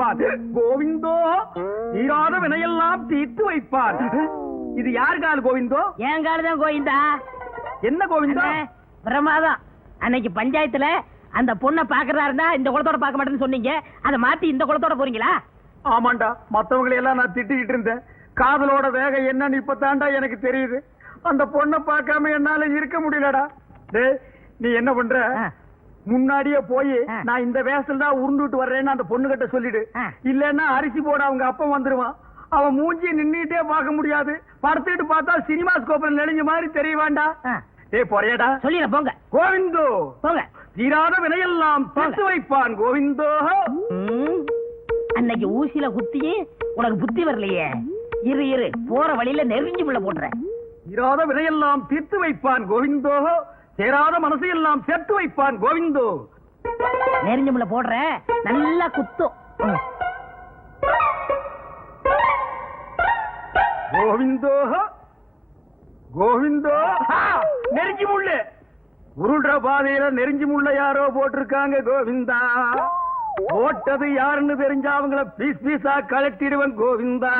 வைப்பான் கோவிந்தோ தீராத வினையெல்லாம் தீர்த்து வைப்பான் இது யார் கால் கோவிந்தோ? என் காலதான் கோயிந்தா என்ன கோவிந்தோ? அண்ணே, பிரமாதம். அன்னைக்கு பஞ்சாயத்துல அந்த பொண்ணை பாக்குறாருன்னா இந்த குளத்தோட பார்க்க மாட்டேன்னு சொன்னீங்க. அதை மாத்தி இந்த குளத்தோட போறீங்களா? ஆமாண்டா மத்தவங்களை எல்லாம் நான் திட்டிக்கிட்டு இருந்தேன். காதலோட வேகம் என்னன்னு இப்பதான்டா எனக்கு தெரியுது. அந்த பொண்ணை பார்க்காம என்னால இருக்க முடியலடா. டேய் நீ என்ன பண்ற. முன்னாடியே போய். நான் இந்த வேஷத்துல தான் உருண்டுட்டு வர்றேன்னு அந்த பொண்ணு கிட்ட சொல்லிடு. இல்லன்னா அரிசி போட அவங்க அப்பா வந்துருவான். அவன் மூஞ்சி நின்னுட்டே பார்க்க முடியாது. படுத்துட்டு பார்த்தா சினிமா ஸ்கோப்ல நெளிஞ்ச மாதிரி தெரிய வேண்டாம் டேய் பொறையடா? சொல்லிடுற போங்க. கோவிந்தோ. போங்க. தீராத வினையெல்லாம் தீர்த்து வைப்பான் கோவிந்தோ. அன்னைக்கு ஊசியில குத்தி உனக்கு புத்தி வரலையே. இரு இரு போற வழியில நெருங்கி உள்ள போட்டுறேன். தீராத வினையெல்லாம் தீர்த்து வைப்பான் கோவிந்தோ. சேராத மனசையெல்லாம் சேர்த்து வைப்பான் கோவிந்தோ. உள்ள போடுறேன் நல்லா குத்தும். கோவிந்தோ கோவிந்தோ. நெருஞ்சி முள்ளு. உருள்ற பாதையில நெருஞ்சி முள்ள யாரோ போட்டிருக்காங்க கோவிந்தா. போட்டது யாருன்னு தெரிஞ்சா அவங்கள பீஸ் பீஸா கலட்டிடுவன் கோவிந்தா.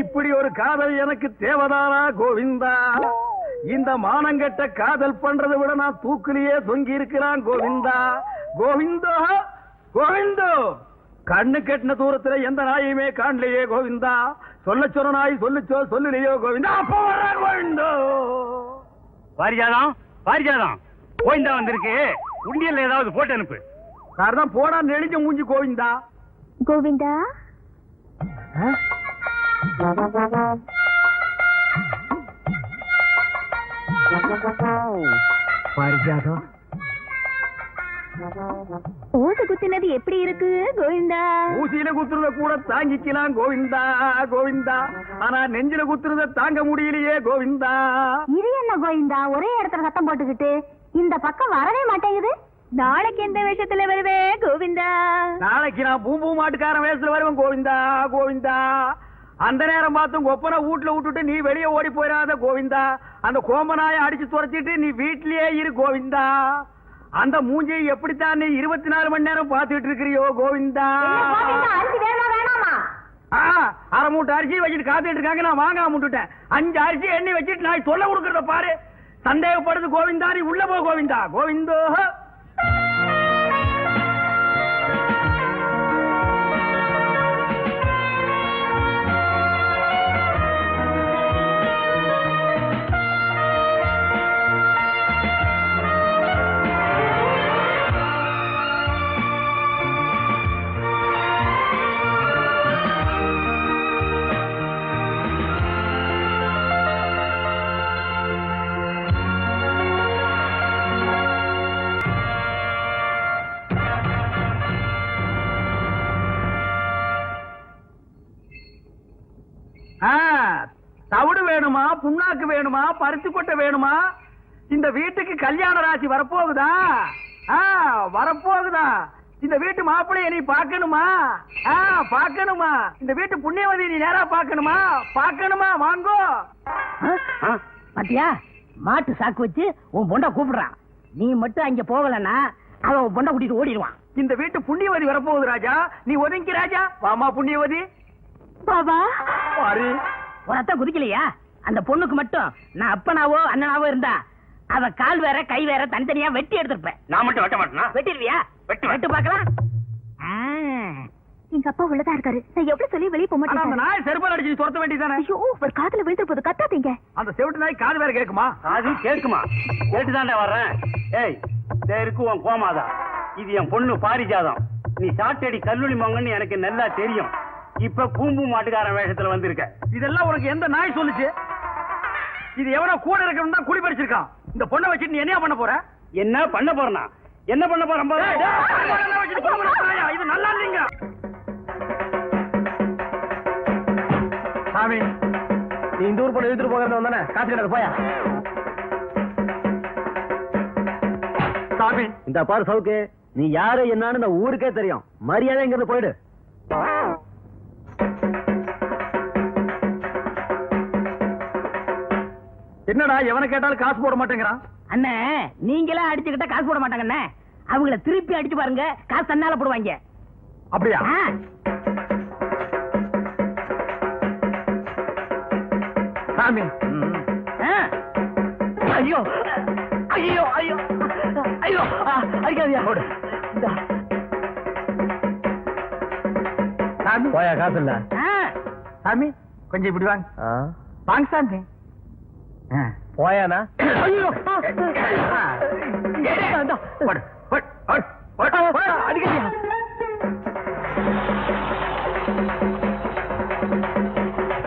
இப்படி ஒரு காதல் எனக்கு தேவதானா கோவிந்தா? இந்த மானங்கெட்ட காதல் பண்றதை விட நான் தூக்குலயே தொங்கி இருக்கிறான் கோவிந்தா. கோவிந்தோ கோவிந்தோ. கண்ணு கெட்டின தூரத்துல எந்த நாயுமே காணலையே கோவிந்தா. சொல்ல சொன்ன நாய் சொல்லுச்சோ சொல்லலையோ கோவிந்தா. அப்ப வர்ற கோவிந்தோ. பாரிஜாதம் பாரிஜாதம். கோயிந்தா வந்திருக்கு. உண்டியல்ல ஏதாவது போட்டு அனுப்பு. தான் போடா நெளிஞ்ச மூஞ்சி கோவிந்தா. கோவிந்தா? பாரிஜாதம். ஊசி குத்தினது எப்படி இருக்கு கோவிந்தா? ஊசியில குத்துறத கூட தாங்கிக்கலாம் கோவிந்தா கோவிந்தா. ஆனா நெஞ்சில குத்துறத தாங்க முடியலையே கோவிந்தா. இது என்ன கோவிந்தா? ஒரே இடத்துல சத்தம் போட்டுக்கிட்டு இந்த பக்கம் வரவே மாட்டேங்குது. நாளைக்கு எந்த விஷயத்துல வருவே கோவிந்தா? நாளைக்கு நான் பூம்பூ மாட்டுக்காரன் வயசுல வருவேன் கோவிந்தா கோவிந்தா. அந்த நேரம் பார்த்து உங்க ஒப்பனை வீட்டுல விட்டுட்டு நீ வெளியே ஓடி போயிடாத கோவிந்தா. அந்த கோம்பனாய அடிச்சு துரைச்சிட்டு நீ வீட்லயே இரு கோவிந்தா. அந்த மூஞ்சியை எப்படித்தான் நீ இருபத்தி நாலு மணி நேரம் பார்த்துட்டு இருக்கிறியோ கோவிந்தா? அரை மூட்டை அரிசி வச்சுட்டு காத்துட்டு இருக்காங்க நான் வாங்காம விட்டுட்டேன். அஞ்சு அரிசி எண்ணெய் வச்சுட்டு நான் சொல்ல கொடுக்கறத பாரு. சந்தேகப்படுது கோவிந்தா நீ உள்ள போ கோவிந்தா. கோவிந்தோ. புண்ணாக்கு வேணுமா? பருத்தி கொட்டை வேணுமா? இந்த வீட்டுக்கு கல்யாண ராசி வரப்போகுதா? ஆ, வரப்போகுதா. இந்த வீட்டு மாப்பிள்ளைய நீ பார்க்கணுமா? ஆ, பார்க்கணுமா. இந்த வீட்டு புண்ணியவதி நீ நேரா பார்க்கணுமா? பார்க்கணுமா? வாங்கோ. ஆ? பாத்தியா? மாட்டு சாக்கு வச்சு உன் பொண்டை கூப்பிடுறான். நீ மட்டும் அங்க போகலன்னா அவன் உன் பொண்டை கூட்டிட்டு ஓடிடுவான். இந்த வீட்டு புண்ணியவதி வரப்போகுது ராஜா. நீ ஒதுங்கி ராஜா. வாமா புண்ணியவதி. பாபா. குதிக்கலையா? அந்த பொண்ணுக்கு மட்டும் நான் அப்பனாவோ அண்ணனாவோ இருந்தா அவ கால் வேற கை வேற தனித்தனியா வெட்டி எடுத்திருப்பேன். நான் மட்டும் வெட்ட மாட்டேனா? வெட்டிடுவியா? வெட்டு, வெட்டு பார்க்கலாம். எங்க அப்பா உள்ளதா இருக்காரு. நான் எவ்வளவு சொல்லி வெளியே போக ஆனா அந்த மாட்டேன் நாய் செருப்பால் அடிச்சு துரத்த வேண்டியதானே ஐயோ ஒரு காதுல விழுந்து போது கத்தாதீங்க. அந்த செவிட்டு நாய் காது வேற கேக்குமா அது கேட்குமா? கேட்டுதான்டா வர்றேன். ஏய் இதோ இருக்கு உன் கோமாதா. இது என் பொண்ணு பாரிஜாதம். நீ சாட்டடி கல்லூரி மங்கன்னு எனக்கு நல்லா தெரியும். இப்ப பூம்பு மாட்டுக்காரன் வேஷத்துல வந்திருக்க. இதெல்லாம் உனக்கு எந்த நாய் சொல்லுச்சு? இது எவனோ கூட இருக்கணும் தான் குடி பறிச்சிருக்கான். இந்த பொண்ணை வச்சுட்டு நீ என்ன பண்ண போற? என்ன பண்ண போறனா? என்ன பண்ண போறேன் இது நல்லா இல்லைங்க. சாமி நீ இந்த ஊர் பொண்ணு இழுத்துட்டு போகிறது வந்தானே காசு கிட்ட போயா. சாமி. இந்த பாரு சவுக்கு நீ யாரு என்னன்னு இந்த ஊருக்கே தெரியும். மரியாதை இங்க இருந்து போயிடு. என்னடா எவனை கேட்டாலும் காசு போட மாட்டேங்கிறான்? அண்ணே நீங்களே அடிச்சுக்கிட்டா காசு போட மாட்டாங்க அண்ணே அவங்கள திருப்பி அடிச்சு பாருங்க காசு தன்னால போடுவாங்க. அப்படியா? சாமி. ஐயோ. ஐயோ ஐயோ. ஐயோ. அடிக்காதீயா போடு. சாமி. போயா காசு இல்ல? சாமி கொஞ்சம் இப்படி வாங்க. வாங்க சாமி. போயானா?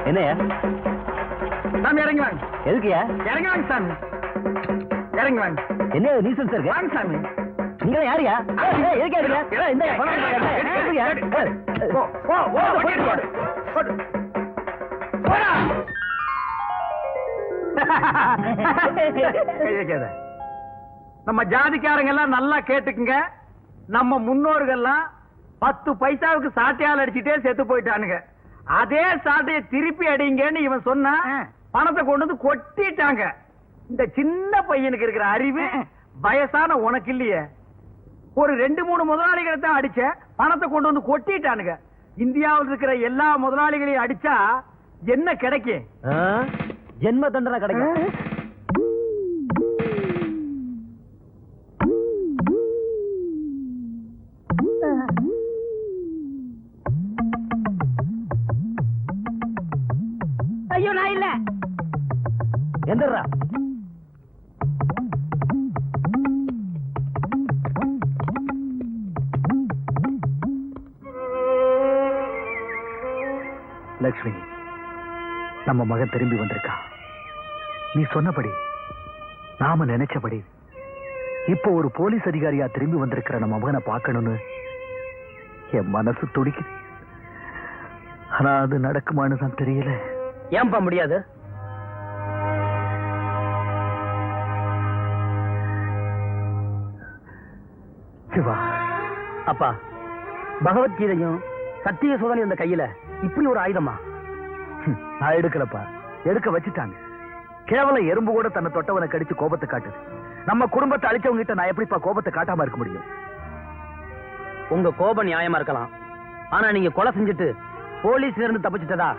என்னையா சாமி இறங்கி வாங்க. எதுக்குயா இறங்கி வாங்க சாமி. இறங்கி வாங்க. என்ன நீசன்ஸ் இருக்கு? வாங்க சாமி. நீங்க யாருயா எதுக்கு ஏய், இந்த போடு, நம்ம ஜாதிக்காரங்க எல்லாம் நல்லா கேட்டுக்குங்க. நம்ம முன்னோர்கள்லாம் பத்து பைசாவுக்கு சாட்டையால் அடிச்சுட்டே செத்து போயிட்டானுங்க. அதே சாட்டையை திருப்பி அடிங்கன்னு இவன் சொன்னா பணத்தை கொண்டு வந்து கொட்டிட்டாங்க. இந்த சின்ன பையனுக்கு இருக்கிற அறிவு வயசான உனக்கு இல்லையே. ஒரு ரெண்டு மூணு முதலாளிகளை தான் அடிச்ச பணத்தை கொண்டு வந்து கொட்டிட்டானுங்க. இந்தியாவில் இருக்கிற எல்லா முதலாளிகளையும் அடிச்சா என்ன கிடைக்கும்? ஜென்ம தண்டனை கிடைக்கும் ஐயோ நான் இல்ல. எந்திரா லக்ஷ்மி. நம்ம மகன் திரும்பி வந்திருக்கா. நீ சொன்னபடி நாம நினைச்சபடி இப்போ ஒரு போலீஸ் அதிகாரியா திரும்பி வந்திருக்கிற நம்ம மகனை பார்க்கணும்னு என் மனசு துடிக்குது. ஆனா அது நடக்குமான்னு தான் தெரியல. ஏன்பா முடியாது? சிவா அப்பா பகவத்கீதையும் சத்திய சோதனை இந்த கையில இப்படி ஒரு ஆயுதமா? நான் எடுக்கலப்பா. எடுக்க வச்சுட்டாங்க. கேவலம் எறும்பு கூட தன்னை தொட்டவனை கடிச்சு கோபத்தை காட்டுது. நம்ம குடும்பத்தை அழிச்சவங்க கிட்ட நான் எப்படிப்பா கோபத்தை காட்டாம இருக்க முடியும்? உங்க கோபம் நியாயமா இருக்கலாம். ஆனா நீங்க கொலை செஞ்சுட்டு போலீஸ்ல இருந்து தப்பிச்சிட்டதா?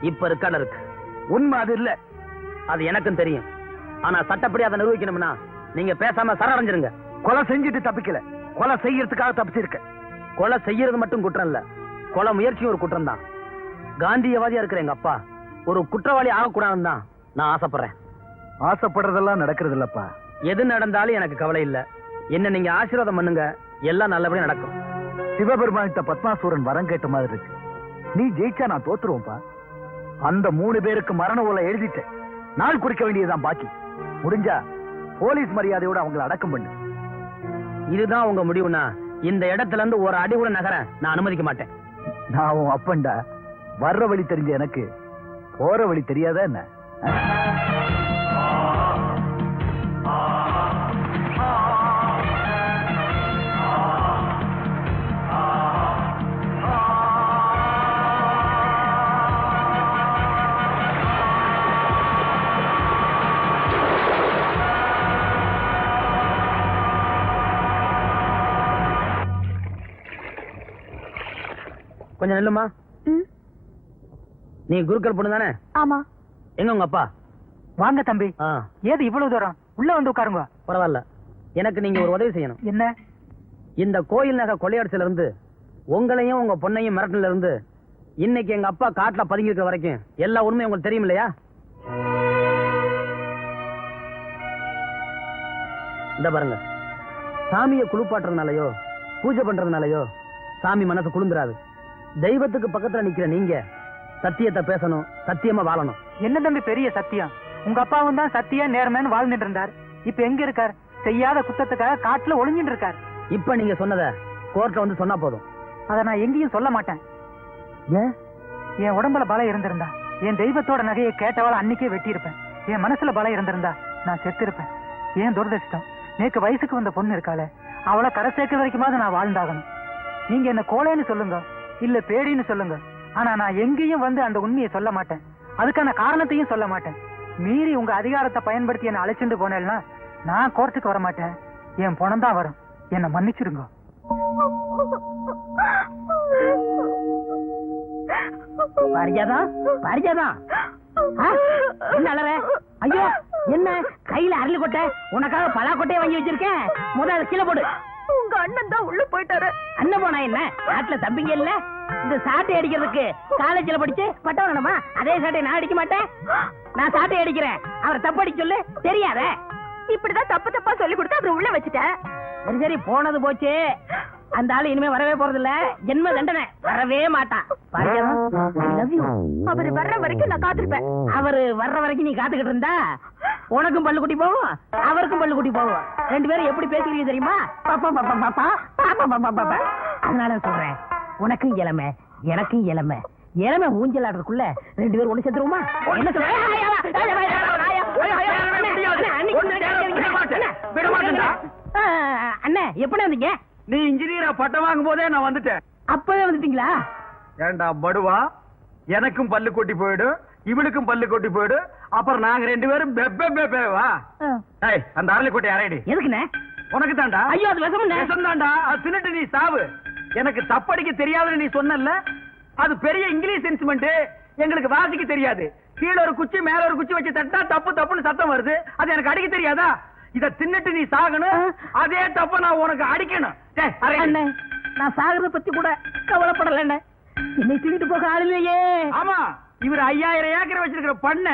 இப்ப இருக்கால இருக்கு உண்மை அது இல்ல. அது எனக்கும் தெரியும். ஆனா சட்டப்படி அதை நிரூபிக்கணும்னா நீங்க பேசாம சரணடைஞ்சிருங்க. கொலை செஞ்சுட்டு தப்பிக்கல. கொலை செய்யறதுக்காக தப்பிச்சிருக்க. கொலை செய்யறது மட்டும் குற்றம் இல்ல. கொலை முயற்சியும் ஒரு குற்றம் தான். காந்தியவாதியா இருக்கிற எங்க அப்பா ஒரு குற்றவாளி ஆகக்கூடாதுன்னு தான் நான் ஆசைப்படுறேன். ஆசைப்படுறதெல்லாம் நடக்கிறது இல்லப்பா எது நடந்தாலும் எனக்கு கவலை இல்ல. என்ன நீங்க ஆசீர்வாதம் பண்ணுங்க. எல்லாம் நல்லபடியா நடக்கும். சிவபெருமானிட்ட பத்மாசூரன் வரம் கேட்ட மாதிரி இருக்கு. நீ ஜெயிச்சா நான் தோத்துருவோம்ப்பா. அந்த மூணு பேருக்கு மரண ஓலை எழுதிட்டேன். நாள் குறிக்க வேண்டியதுதான் பாக்கி. முடிஞ்சா போலீஸ் மரியாதையோட அவங்களை அடக்கம் பண்ணு. இதுதான் உங்க முடிவுனா இந்த இடத்துல இருந்து ஒரு அடி கூட நகர நான் அனுமதிக்க மாட்டேன். நான் உன் அப்பன்டா. வர்ற வழி தெரிஞ்ச எனக்கு போற வழி தெரியாதா என்ன? கொஞ்சம் நில்லுமா நீ குருக்கள் பொண்ணு தானே? ஆமா. எங்க உங்க அப்பா? வாங்க தம்பி. ஏது இவ்வளவு தூரம்? உள்ள வந்து உட்காருங்க. பரவாயில்ல. எனக்கு நீங்க ஒரு உதவி செய்யணும். என்ன? இந்த கோயில் நகை கொள்ளையடிச்சல இருந்து உங்களையும் உங்க பொண்ணையும் மிரட்டல இருந்து இன்னைக்கு எங்க அப்பா காட்டுல பதுங்கி இருக்க வரைக்கும் எல்லா உண்மையும் உங்களுக்கு தெரியும் இல்லையா? இந்த பாருங்க. சாமியை குளிப்பாட்டுறதுனாலயோ பூஜை பண்றதுனாலயோ சாமி மனசு குளிந்துராது தெய்வத்துக்கு பக்கத்துல நிக்கிற நீங்க சத்தியத்தை பேசணும் சத்தியமா வாழணும். என்ன தம்பி பெரிய சத்தியம்? உங்க அப்பாவும் தான் சத்தியா நேர்மைன்னு வாழ்ந்துட்டு இருந்தார். இப்ப எங்க இருக்கார்? செய்யாத குத்தத்துக்காக காட்டுல ஒளிஞ்சிட்டு இருக்கார். இப்ப நீங்க சொன்னத கோர்ட்ல வந்து சொன்னா போதும். அத நான் எங்கேயும் சொல்ல மாட்டேன். ஏன்? என் உடம்புல பலம் இருந்திருந்தா என் தெய்வத்தோட நகையை கேட்டவாள அன்னைக்கே வெட்டியிருப்பேன். என் மனசுல பலம் இருந்திருந்தா நான் செத்திருப்பேன். ஏன் துரதிர்ஷ்டம்? நேக்கு வயசுக்கு வந்த பொண்ணு இருக்காளே அவளை கரை சேர்க்க வரைக்குமாவது நான் வாழ்ந்தாகணும். நீங்க என்ன கோழைன்னு சொல்லுங்க இல்ல பேடின்னு சொல்லுங்க. ஆனா நான் எங்கேயும் வந்து அந்த உண்மையை சொல்ல மாட்டேன். அதுக்கான காரணத்தையும் சொல்ல மாட்டேன். மீறி உங்க அதிகாரத்தை பயன்படுத்தி என்ன அழைச்சிட்டு போனேன்னா நான் கோர்ட்டுக்கு வர மாட்டேன். என் பணம் தான் வரும். என்னை மன்னிச்சிடுங்க என்ன அலற ஐயோ என்ன? கையில அரளி கொட்டை? உனக்காக பலா கொட்டையை வாங்கி வச்சிருக்கேன். முதல்ல கீழே போடு. உங்க அண்ணன் தான் உள்ள போயிட்டாரு. அண்ணன் போனா என்ன? நாட்டுல தம்பிங்க இல்ல? இந்த சாட்டை அடிக்கிறதுக்கு காலேஜ்ல படிச்சு பட்டம் வேணுமா அதே சாட்டை நான் அடிக்க மாட்டேன். நான் சாட்டை அடிக்கிறேன். அவர் தப்பு அடிக்க சொல்லு. தெரியாத? இப்படிதான் தப்பு தப்பா சொல்லி கொடுத்து அப்புறம் உள்ள வச்சுட்டேன். சரி சரி போனது போச்சு. அந்த ஆளு இனிமே வரவே போறது இல்ல ஜென்ம தண்டனை வரவே மாட்டான். அவர் வர்ற வரைக்கும் நான் காத்திருப்பேன் அவரு வர்ற வரைக்கும் நீ காத்துக்கிட்டு இருந்தா உனக்கும் பல்லு குட்டி போகும் அவருக்கும் பல்லு குட்டி போகும் ரெண்டு பேரும் எப்படி பேசிக்கிறீங்க தெரியுமா பாப்பா பாப்பா பாப்பா பாப்பா பாப்பா பாப்பா அதனால சொல்றேன் உனக்கும் இளமை எனக்கும் இளமை இளமை ஊஞ்சல் ஆடுறதுக்குள்ள ரெண்டு பேரும் ஒண்ணு சேர்த்துருவோமா என்ன சொல்ற விட மாட்டேன்டா. அண்ணே எப்படி வந்தீங்க நீ இன்ஜினியரா பட்டம் வாங்கும் போதே நான் வந்துட்டேன். அப்பவே வந்துட்டீங்களா? ஏண்டா படுவா? எனக்கும் பல்லு கொட்டி போயிடும் இவனுக்கும் பல்லு கொட்டி போயிடும் அப்புறம் நாங்க ரெண்டு பேரும் பெப்பே பெப்பேவா ஏய் அந்த அரளி கொட்டை அரைடி எதுக்குண்ணே? உனக்கு தான்டா. ஐயோ அது விஷம் விஷம்தான்டா. அது தின்னுட்டு நீ சாவு. எனக்கு தப்படிக்க தெரியாதுன்னு நீ சொன்னல அது பெரிய இங்கிலீஷ் இன்ஸ்ட்ருமெண்ட் எங்களுக்கு வாசிக்க தெரியாது. கீழ ஒரு குச்சி மேல ஒரு குச்சி வச்சு தட்டா தப்பு தப்புன்னு சத்தம் வருது. அது எனக்கு அடிக்க தெரியாதா? இத தின்னுட்டு நீ சாகணும். அதே தப்ப நான் உனக்கு அடிக்கணும். நான் சாகிறத பத்தி கூட கவலைப்படல என்னை தூக்கிட்டு போக ஆள் இல்லையே. ஆமா இவர் ஐயாயிரம் ஏக்கர் வச்சிருக்கிற பண்ண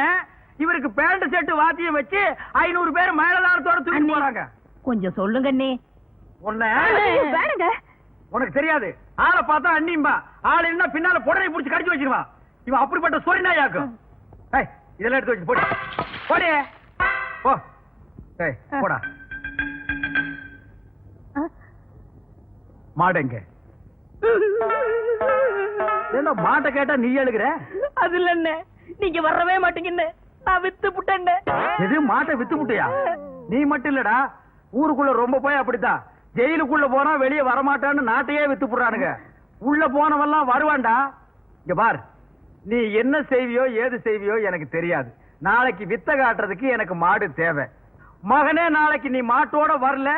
இவருக்கு பேண்ட் செட்டு வாத்தியம் வச்சு ஐநூறு பேர் மேலதாரத்தோட தூக்கி போறாங்க. கொஞ்சம் சொல்லுங்க அண்ணே. உனக்கு தெரியாது. ஆளை பார்த்தா அண்ணிம்பா ஆள் என்ன பின்னால புடனை புடிச்சு கடிச்சு வச்சிருவான் இவன் அப்படிப்பட்ட சொரி நாயாக்கும். ஏய் இதெல்லாம் எடுத்து வச்சு போடு. போடு. போ. போடா. மாடுங்க. என்ன மாட்டை கேட்டா நீ எழுகிற? அது இல்ல நீங்க வரவே மாட்டீங்கன்னு நான் வித்து புட்டேன் எது மாட்டை வித்து முட்டியா நீ மட்டும் இல்லடா ஊருக்குள்ள ரொம்ப போய் அப்படித்தான் ஜெயிலுக்குள்ள போனா வெளியே வரமாட்டான்னு நாட்டையே வித்து புடுறானுங்க. உள்ள போனவெல்லாம் வருவான்டா. இங்க பார் நீ என்ன செய்வியோ ஏது செய்வியோ எனக்கு தெரியாது. நாளைக்கு வித்த காட்டுறதுக்கு எனக்கு மாடு தேவை. மகனே நாளைக்கு நீ மாட்டோட வரல.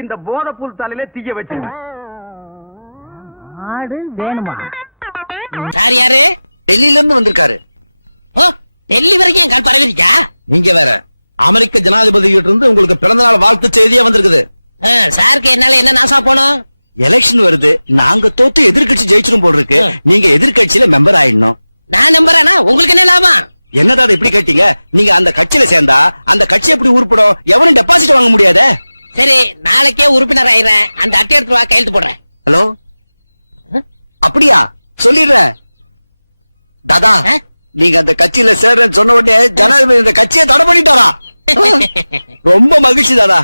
இந்த போதைப்புல் தலையில தீய வச்சிருவேன் ஆடு வேணுமா? சார் யாரு? டெல்லியில இருந்து வந்திருக்காரு. ஓ டெல்லி வரைக்கும் என் கால் பரவிருச்சா நீங்க வேற. அமெரிக்க ஜனாதிபதி கிட்ட இருந்து உங்களுக்கு பிறந்த நாள் வாழ்த்து செய்தியா வந்திருக்குது. சாருக்கு என்னால என்ன நாசா போனோம்? எலெக்ஷன் வருது. நாங்க தோத்து எதிர்க்கட்சி ஜெயிச்சிரும் போல் இருக்கு. நீங்க எதிர்க்கட்சியில மெம்பர் ஆயிடணும். நான் நம்புறேனா உங்களுக்கு என்ன லாபம்? என்னடா அதை இப்படி கேட்டீங்க? நீங்க அந்த கட்சியில சேர்ந்தா அந்த கட்சி எப்படி உருப்படும்? எவனும் டெபாசிட் வாங்க முடியாதே? சரி நாளைக்கே உறுப்பினர் ஆயிடுறேன். அந்த அட்டை எடுத்து வா கையெழுத்து போடுறேன். ஹலோ? அப்படியா? சொல்லிடுறேன். தாதா? நீங்க அந்த கட்சியில சேர்றேன்னு சொன்ன உடனே ஜனாதிபதி இந்த கட்சியை தடை பண்ணிட்டாரா? ரொம்ப மகிழ்ச்சி தாதா.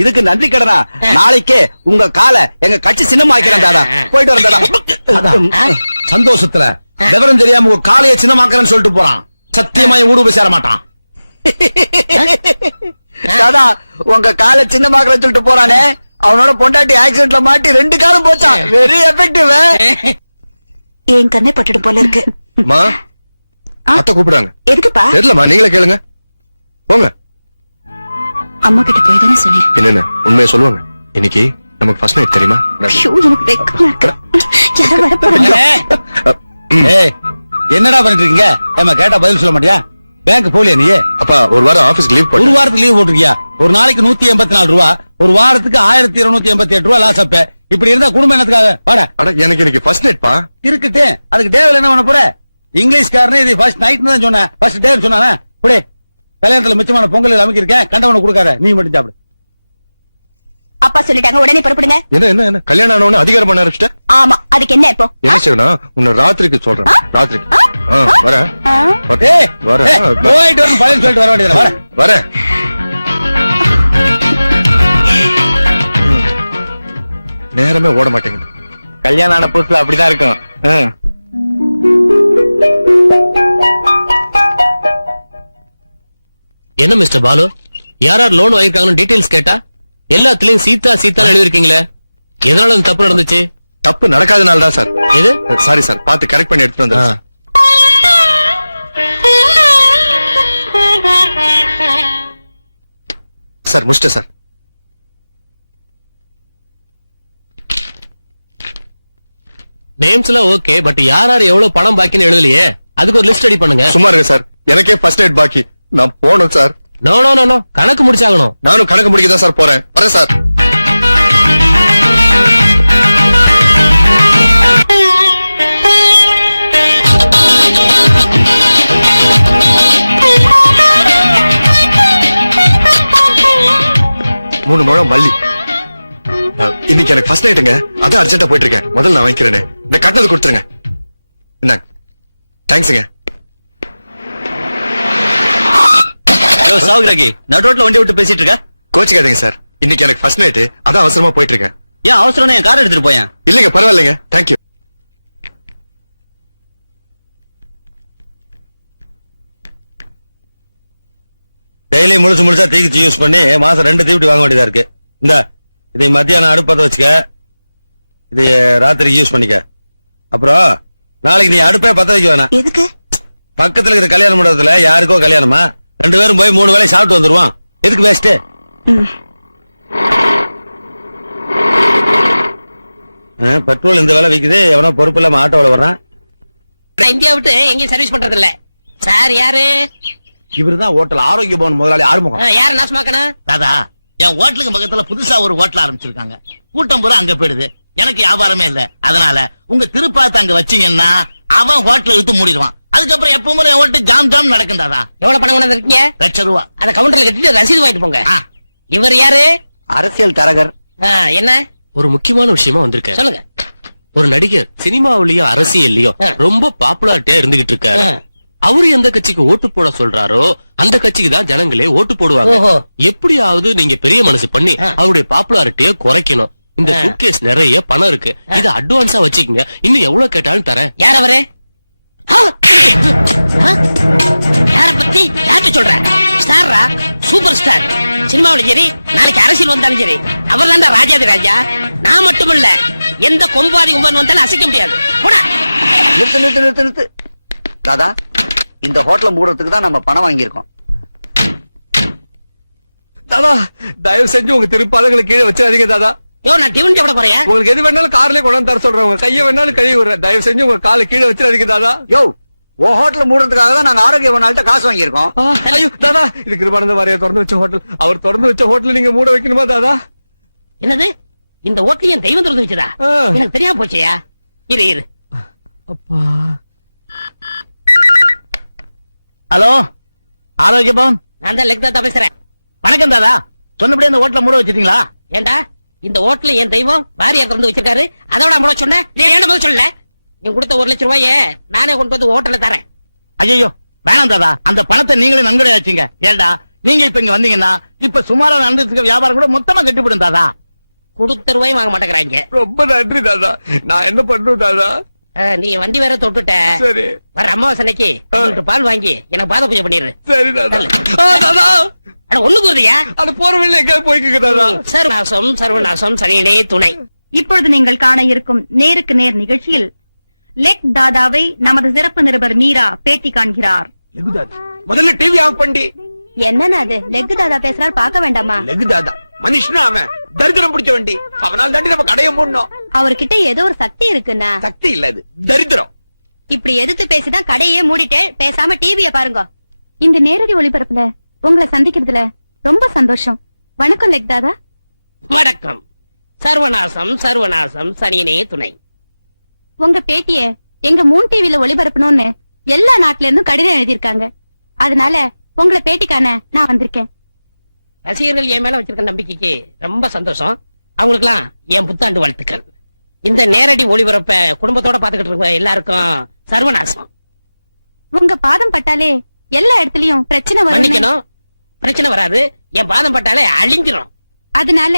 இதுக்கு நன்றி கடனா? நாளைக்கே உங்க காலை எங்க கட்சி சின்னமாக்கிறேன் தாதா. போயிட்டு வரேன் தாதா? சந்தோஷத்துல விவரம் தெரியாம உங்க காலைய சின்னமாக்கிறேன்னு சொல்லிட்டு போறான். சத்தியமா என் ஊடு போய் சேர மாட்டான். தாதா உங்க காலை சின்னமாக்கிறேன்னு சொல்லிட்டு போறானே. அவனோட பொண்டாட்டி ஆக்சிடென்ட்ல மாட்டி ரெண்டு காலம் போச்சான் வெரி எஃபெக்டிவ் என் கண்ணே பட்டுடும் போல இருக்கு. மா அத்தை கூப்பிடுறாங்க. எதுக்குப்பா? தெரியலமா நீங்களே கேளுங்க. போங்க. அம்மா கிட்ட போய் தானே சொன்னேன். என்னென்ன? உண்மையை சொல்லுவாங்க. இன்னைக்கு நமக்கு ஃபர்ஸ்ட் நைட் தெரியுமா? ஐயோ, எனக்கு வெக்கமா இருக்கு. யாரோ வர போறாங்க. என்னடா பண்ணிட்டு இருக்கீங்க ஏமா கேட்டா பதில் சொல்ல மாட்டியா? பேங்க் போலியா நீ? அப்பா ஒரு வாரம் ஆபீஸ்க்கு லீவ் ஒரு வாரத்துக்கு லீவ் போட்டிருக்கியா? ஒரு நாளைக்கு நூத்தி எண்பத்தி நாலு ரூபா ஒரு வாரத்துக்கு ஆயிரத்தி இருநூத்தி எண்பத்தி எட்டு ரூபா லாஸ் அப்ப. இப்படி இருந்தா குடும்பம் என்னத்துக்காக? வாடா. அட எனக்கு இன்னைக்கு ஃபர்ஸ்ட் நைட் பா. இருக்கட்டு அதுக்கு டேவில் என்ன பண்ண போற? இங்கிலீஷ்காரனே இது ஃபர்ஸ்ட் நைட் தான் சொன்னேன். ஃபர்ஸ்ட் டே சொன்னானே? புடி. கல்யாணத்துல மிச்சமான பொங்கல் அமைக்கிருக்கேன் கண்டவனை கொடுக்காத. நீ மட்டும் சாப்பிடு. அப்பா சொல்லிட்டாங்க உடனே புறப்படுங்க. என்ன என்ன என்ன? கல்யாணம் ஆனவன அதிகாரம் பண்ண ஆரம்பிச்சிட்ட? ஆமா அதுக்கு என்ன இப்போ? என்ன செய்யணும் உன்னை ராத்திரிக்கு சொல்றேன். ராத்திரிக்கு. வரணும் பழைய சொல்லிட்டு வர வேண்டியது வாடா வரேன் நேரமே ஓட மாட்டேங்குது. கல்யாணம் ஆன புதுசுல அப்படிதான் இருக்கும். என்ன மிஸ்டர் பாலு? யார் யார் லோன் வாங்கிருக்காங்கன்னு டீடைல்ஸ் கேட்டா? எல்லாத்துலயும் சீதா சீதா எழுதிருக்கீங்களே எதனால தப்பு நடந்துச்சு? தப்பு நடக்காதனால தான் சார். எது? Sorry sir. பார்த்து கரெக்ட் பண்ணி எடுத்துட்டு ஆ. வந்தேன் சார் முடிச்சிட்டேன் சார். நேம்ஸ் எல்லாம் ஓகே பட் யார் யார் எவ்வளவு பணம் பாக்கின்னு எழுதலையே? அதுக்கு ஒரு லிஸ்ட் ரெடி பண்ணுங்க. சும்மா இருங்க சார். எனக்கே ஃபர்ஸ்ட் எய்ட் பாக்கி. நான் போகணும் sir. No no no no கணக்கு முடிச்சாகணும். நானும் கணக்கு முடிக்க தான் சார் போறேன். வரேன் சார். மூணு முழம் மல்லி. அஹ், இன்னைக்கு எனக்கு ஃபர்ஸ்ட் நைட்டுங்க அதான் அர்ஜென்ட்டா போயிட்டு இருக்கேன். முதல்ல நான் வாங்கிக்கிறேனே. இந்த கட்டினது கொடுத்துருங்க. இந்தாங்க. தேங்க்ஸுங்க சாவுகிராகி நடுரோட்ல வண்டி விட்டு பேசிட்டு இருக்க? கோச்சிக்காதீங்க சார். இன்னைக்கு எனக்கு ஃபர்ஸ்ட் நைட்டு அதான் அவசரமா போயிட்டு இருக்கேன் ஏன் அவசரம் என் கார் எடுத்துட்டு போயேன்? இல்லைங்க பரவாயில்லைங்க. தேங்க்யூ டெய்லி முழுசு முழுசா தீக்குச்சி யூஸ் பண்ணி மாசம் ரெண்டு தீவட்டி வாங்க வேண்டியதா இருக்கு. இந்த இதை மத்தியானம் அடுப்பத்த வச்சுக்க. இதை ராத்திரிக்கு யூஸ் பண்ணிக்க. அப்புறம் நாளைக்கு நீ அடுப்பே பத்த வைக்க வேணாம். எதுக்கு? பக்கத்துல இருக்கிற கல்யாண மண்டபத்துல யாருக்கோ கல்யாணமா? ரெண்டு பேரும் போய் மூணு வேளை சாப்பிட்டு வந்துருவான் எதுக்கு வேஸ்ட் ம். பெட்ரோல் இந்த வேலை விக்குது. எவனோ பொறுப்பு இல்லாம ஆட்டோவில் வர்றான். நான் இந்தியா விட்டு எங்கேயும் சர்வீஸ் பண்றது இல்ல சார் யாரு? இவருதான் ஹோட்டல் ஆரோக்கிய பவன் முதலாளி ஆறுமுகம். ஆ, யாரு நாசமாக்கணும் தாதா என் ஹோட்டலுக்கு பக்கத்துல புதுசா ஒரு ஹோட்டல் ஆரம்பிச்சிருக்காங்க. கூட்டம் பூரா அங்க போயிடுது. எனக்கு வியாபாரமே இல்ல. அதனால உங்க திருப்பாத்த அங்க வச்சீங்கன்னா அவன் ஹோட்டலை இழுத்து மூடிடுவான். அதுக்கப்புறம் எப்பவும் என் ஹோட்டல் ஜாம் ஜாம் நடக்கும் தாதா எவ்வளவு பணம் கொண்டு இருக்கீங்க லட்ச ரூபா. அத கவுண்டர்ல கட்டிட்டு ரசீது வாங்கிட்டு போங்க. இவர் யாரு? அரசியல் தரகர். என்ன? ஒரு முக்கியமான விஷயமா வந்திருக்கேன் சொல்லுங்க. ஒரு நடிகர் சினிமாவிலயும் அரசியல்லயும் ஆ. ரொம்ப பாப்புலாரிட்டியா இருந்துகிட்டு இருக்காரு. அவரு எந்த கட்சிக்கு ஓட்டு போட சொல்றாரோ அந்த கட்சிக்கு தான் ஜனங்களே ஓட்டு போடுவாங்க. ஓஹோ. எப்படியாவது நீங்க பெரிய மனசு பண்ணி. அவருடைய பாப்புலாரிட்டிய குறைக்கணும். இந்த. சூட்கேஸ் நிறைய பணம் இருக்கு. இத அட்வான்ஸா வச்சுக்கங்க. இன்னும் எவ்வளவு கேட்டாலும் தரேன். யார் அவரு? யார பத்தி யார்கிட்ட சொல்ற? ஸ்டாரா சூப்பர் ஸ்டார் சினிமாவில் சரி நாளைக்கு அரசியல் வந்தாலும் சரி அவர் தான்டா ராஜாதி ராஜா. நான் மட்டுமல்ல எந்த கொம்பாதி கும்பன் வந்தாலும் அசைக்க முடியாது. போடா. நிறுத்து நிறுத்து நிறுத்து நிறுத்து. தாதா இந்த ஹோட்டலை மூடுறதுக்கு தான் நம்ம பணம் வாங்கியிருக்கோம். தாதா தயவு செஞ்சு உங்க திருப்பாதங்களை கீழே வச்சிடாதீங்க தாதா. யோ நான் டிவன் சாப்பிட போறேன். உங்களுக்கு எது வேணாலும் கார்லயே கொண்டாந்து தர சொல்றேன். உங்க கையை வேணாலும் கழுவி விடுறேன். தயவு செஞ்சு உங்க காலை கீழே வச்சிடாதீங்க தாதா யோ ஓ ஹோட்டலை மூடுறதுக்காக தான் நாங்க ஆரோக்கிய காசு வாங்கியிருக்கோம். ஆ, ஐயோ தாதா இது கிருபானந்த வாரியா திறந்து வச்ச ஹோட்டல் அவர் திறந்து வச்ச ஹோட்டல் நீங்க மூட வைக்கணுமா தாதா? என்னது? இந்த ஓட்டல் என் தெய்வம் திறந்து வச்சதா. எனக்கு தெரியாம போச்சேயா? இரு இரு. அப்பா. ஹலோ ஆரோக்கிய பவன்? நான் தான் லெக்தா பேசுறேன். வணக்கம் தாதா. சொன்னபடியே அந்த ஹோட்டலை மூட வச்சிட்டீங்களா? ஏண்டா? இந்த ஓட்டல என் தெய்வம் வாரியார் திறந்து வச்சிருக்காரு. அதோட முட சொன்னேன். நீ ஏன்டா முதல்ல சொல்லல. நீ கொடுத்த ஒரு லட்சம் ரூபாய நானே கொண்டு வந்து ஓட்டல தரேன். ஐயோ வேணாம் தாதா அந்த பணத்தை நீங்களே நன்கொடை ஆச்சுங்க ஏண்டா நீங்க இப்ப இங்க வந்தீங்கன்னா இப்ப சுமாரா நடந்துட்டு வியாபாரம் கூட மொத்தமா கட்டிவிடும் தாதா கொடுத்த ரூபாயும் வாங்க மாட்டேங்கிறாங்க. ரொம்ப நன்றி தாதா நான் என்ன பண்றேன் தாதா நீ வண்டி வேற தொட்டுட்ட. சரி. வர அமாவாசனைக்கு பால் வாங்கி எனக்கு பாத பூஜை பண்ணிடு சரி தாதா அட ஒண்ணு கூறுதியா அது போற வழியில எங்கேயாவது போய்க்குங்க தாதா சர்வநாசம் சர்வநாசம் சனியிலே துணை. இப்பொழுது நீங்கள் காண இருக்கும் நேருக்கு நேர் நிகழ்ச்சியில் லெக் தாதாவை நமது சிறப்பு நிருபர் மீரா பேட்டி காண்கிறார். முதல்ல டிவி ஆஃப் பண்ணி. என்னன்னா அது? லெக் தாதா பேசுறாரு பார்க்க வேண்டாமா? லெகு தாதா மனுஷனா அவன். தரித்திரம் பிடிச்ச வண்டி. அவனால் தாண்டி நம்ம கடைய மூடணும். அவர்கிட்ட ஏதோ ஒரு சக்தி இருக்குன்னா சக்தி இல்ல இது. தரித்திரம். இப்படி எதிர்த்து பேசிதான் கடையே மூடிட்டு பேசாம டிவிய பாருங்க. இந்த நேரடி ஒளிபரப்புல உங்களை சந்திக்கிறதுல ரொம்ப சந்தோஷம். வணக்கம் லெக் தாதா. வணக்கம். சர்வநாசம் சர்வநாசம் சனியினே துணை. உங்க பேட்டிய எங்க மூன் டிவில ஒளிபரப்பணும்னு எல்லா நாட்டுல இருந்தும் கடிதம் எழுதியிருக்காங்க. அதனால உங்களை பேட்டிக்கான நான் வந்திருக்கேன். ரசிகர்கள் என் மேல வச்சிருக்க நம்பிக்கைக்கு ரொம்ப சந்தோஷம். அவங்களுக்குலாம் என் புத்தாண்டு வாழ்த்துக்கள். இந்த நேரடி ஒளிபரப்ப குடும்பத்தோட பாத்துக்கிட்டு இருக்க எல்லாருக்கும் சர்வநாசம். உங்க பாதம் பட்டாலே எல்லா இடத்துலயும் பிரச்சனை மன்னிக்கணும். பிரச்சனை வராது. என் பாதம் பட்டாலே அழிஞ்சிரும். அதனால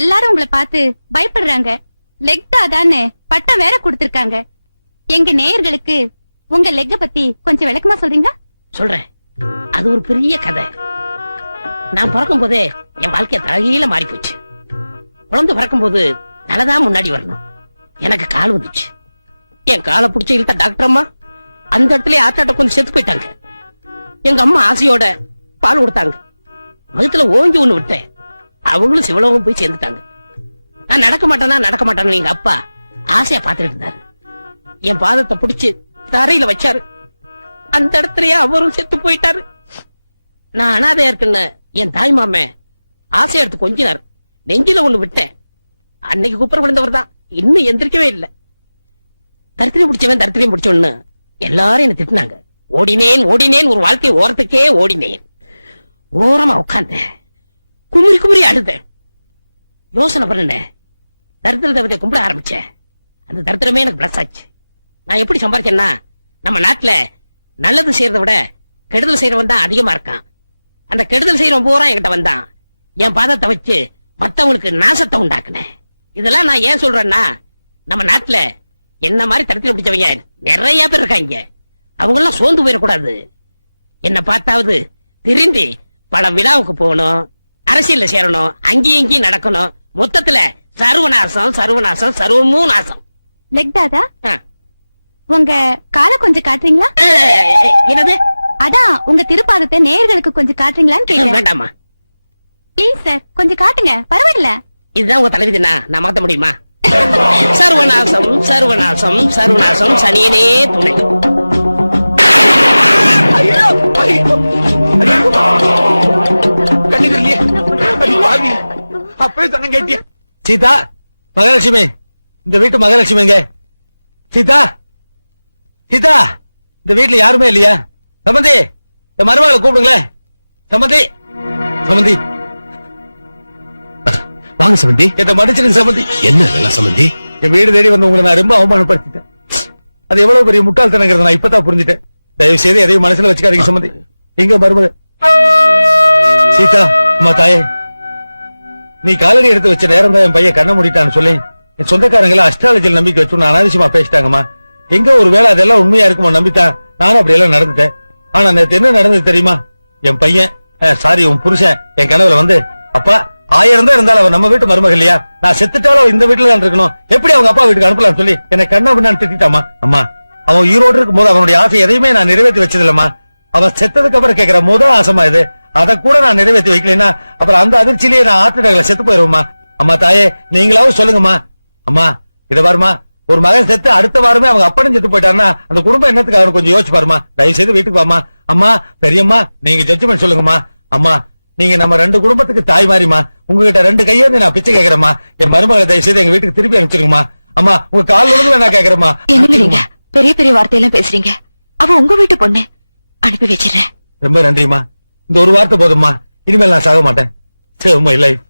எல்லாரும் உங்களை பார்த்து பயப்படுறாங்க. லெக் தாதான்னு பட்டம் வேற கொடுத்திருக்காங்க. எங்க நேயர்களுக்கு உங்க லெக்க பத்தி கொஞ்சம் விளக்கமா சொல்றீங்களா? சொல்றேன். அது ஒரு பெரிய கதை. நான் பிறக்கும் போதே என் வாழ்க்கை தலைகீழ மாறி போச்சு குழந்தை பிறக்கும் போது தலைதான் முன்னாடி வரணும். எனக்கு கால் வந்துச்சு. என் காலை பிடிச்ச இழுத்த டாக்டர் அம்மா அந்த இடத்துல ஆத்தாட்ட கொஞ்சம் செத்து போயிட்டாங்க. எங்க அம்மா ஆசையோட பால் கொடுத்தாங்க. மதத்துல ஓங்கி ஒண்ணு விட்டேன். அவங்களும் சிவலோகம் போய் சேர்ந்துட்டாங்க. நான் நடக்க மாட்டேனா நடக்க மாட்டேன்னு எங்க அப்பா ஆசையா பாத்துக்கிட்டு இருந்தாரு. என் பாதத்தை பிடிச்சு தரையில வச்சாரு. அந்த இடத்துலயே அவரும் செத்து போயிட்டாரு. நான் அனாதையா இருக்குன்னு என் தாய் மாமன் ஆசை எடுத்து கொஞ்சினார். நெஞ்சில ஒண்ணு விட்டேன். அன்னைக்கு குப்புற விழுந்தவர் தான் இன்னும் எந்திரிக்கவே இல்லை. தரித்திரம் பிடிச்சவன் தரித்திரம் பிடிச்சவன்னு எல்லாரும் என்ன திட்டினாங்க. ஓடினேன் ஓடினேன் ஒரு வாழ்க்கை ஓரத்துக்கே ஓடினேன். ஓரமா உட்கார்ந்தேன். குமுறி குமுறி அழுதேன். யோசனை பண்ணினேன் தரித்திர தேவதையை கும்பிட ஆரம்பிச்சேன். அந்த தரித்திரமே எனக்கு பிளஸ் ஆச்சு. நான் எப்படி சம்பாரிச்சேன்னா நம்ம நாட்டுல நல்லது செய்யறதை விட கெடுதல் செய்யறவன் தான் அதிகமா இருக்கான். அந்த கெடுதல் செய்யறவன் பூரா என்கிட்ட வந்தான். என் பாதத்தை வச்சு மத்தவங்களுக்கு நாசத்தை உண்டாக்குனேன். இதெல்லாம் நான் ஏன் சொல்றேன்னா நம்ம நாட்டுல என்ன மாதிரி தரத்தில் பிடிச்சவங்க நிறைய பேர் இருக்காங்க. அவங்க எல்லாம் சோர்ந்து போயிடக்கூடாது. என்ன பார்த்தாவது திரும்பி பல விழாவுக்கு போகணும் அரசியல்ல சேரணும் அங்கேயும் இங்கேயும் நடக்கணும். மொத்தத்துல சர்வநாசம் சர்வநாசம் சர்வமும் நாசம். லெக் தாதா. உங்க காலை கொஞ்சம் காட்டுறீங்களா? என்னது? அதான் உங்க திருப்பாதத்தை நேயர்களுக்கு கொஞ்சம் காட்டுறீங்களான்னு கேட்டேன். வேண்டாமா ப்ளீஸ் சார் கொஞ்சம் காட்டுங்க. பரவாயில்ல. இதுதான் உங்க தலைவிதினா நான் மாத்த முடியுமா? சர்வநாசம் சர்வநாசம் சர்வநாசம் சனியனே துணை. அப்பவே சொன்ன சீதா மகாலட்சுமி இந்த வீட்டு மகாலட்சுமி எங்க? சீதா சீதா இந்த வீட்டுல யாருமே இல்லையா? சமந்தி இந்த மருமகளை கூப்பிடுங்களேன். சமந்தி சமந்தி. வாங்க சம்பந்தி இந்த மன்னிச்சிருங்க சமந்தி. என்ன நல்லா சம்பந்தி என் வீடு தேடி வந்து உங்களை நான் ரொம்ப அவமானப்படுத்திட்டேன். அது எவ்வளவு பெரிய முட்டாள்தனங்கிறத நான் இப்பதான் புரிஞ்சுட்டேன். தயவு செய்து எதையும் மனசுல வச்சுக்காதீங்க சம்மந்தி எங்க மருமக. சீதா அம்மா தாயே. நீ காலடி எடுத்து வச்ச நேரம் தான் என் பையன் கண்ண மூடிட்டான்னு சொல்லி என் சொந்தக்காரங்களை அஸ்ட்ராலஜியில் நம்பிக்கை வச்சு நான் அனாவசியமா பேசிட்டாங்கம்மா. எங்க ஒரு வேளை அதெல்லாம் உண்மையா இருக்குமோ நம்பித்தான் நானும் அப்படி எல்லாம் நடந்துட்டேன். ஆனா நேத்து என்ன நடந்தது தெரியுமா? என் பையன் சாரி உன் புருஷன் என் கனவுல வந்து அப்பா ஆயிரம் தான் இருந்தாலும் அவன் நம்ம வீட்டு மருமகள் இல்லையா? நான் செத்துட்டாலும் இந்த வீட்டுல தான் இருக்கணும். எப்படி அவங்க அப்பா வீட்டுக்கு அனுப்பலாம்னு சொல்லி என்னை கண்ணா பின்னான்னு திட்டாமா அம்மா அவன் ஈரோடு இருக்கும் போது அவனுடைய ஆசை எதையுமே நான் நிறைவேற்றி வச்சதில்லம்மா. அவன் செத்ததுக்கு அப்புறம் கேட்கிற முதல் ஆசைமா இது. அதை கூட நான் நிறைவேற்றி வைக்கலன்னா அப்புறம் அந்த அதிர்ச்சியிலேயே நான் ஆத்திரங்களை செத்து போயிருவோமா அம்மா தாயே நீங்களாவது சொல்லுங்கம்மா. அம்மா இத பாருமா ஒரு மகன் செத்து அடுத்த வாரமே அவங்க அப்பனும் செத்து போயிட்டாருன்னா அந்த குடும்பம் என்னத்துக்கு அவனு கொஞ்சம் யோசிச்சு பாருமா தயவு செய்து வீட்டுக்கு வாமா அம்மா பெரியம்மா நீங்க ஜட்ஜ்மெண்ட் சொல்லுங்கம்மா. அம்மா நீங்க நம்ம ரெண்டு குடும்பத்துக்கு தாய் மாறிமா உங்ககிட்ட ரெண்டு கையேந்து நான் பிச்சை கேக்குறேம்மா. என் மருமகளை தயவு செய்து எங்க வீட்டுக்கு திருப்பி அனுப்பிச்சிருங்கம்மா அம்மா உங்க கால் விழுந்து நான் கேக்குறேம்மா. என்னங்க பெரிய பெரிய வார்த்தையெல்லாம் பேசுறீங்க. அவ உங்க வீட்டு பொண்ணு அனுப்பி வச்சிடுறேன். ரொம்ப நன்றிம்மா. இந்த ஒரு வார்த்தை போதும்மா. இனிமேல் நான் சாக மாட்டேன். Save my life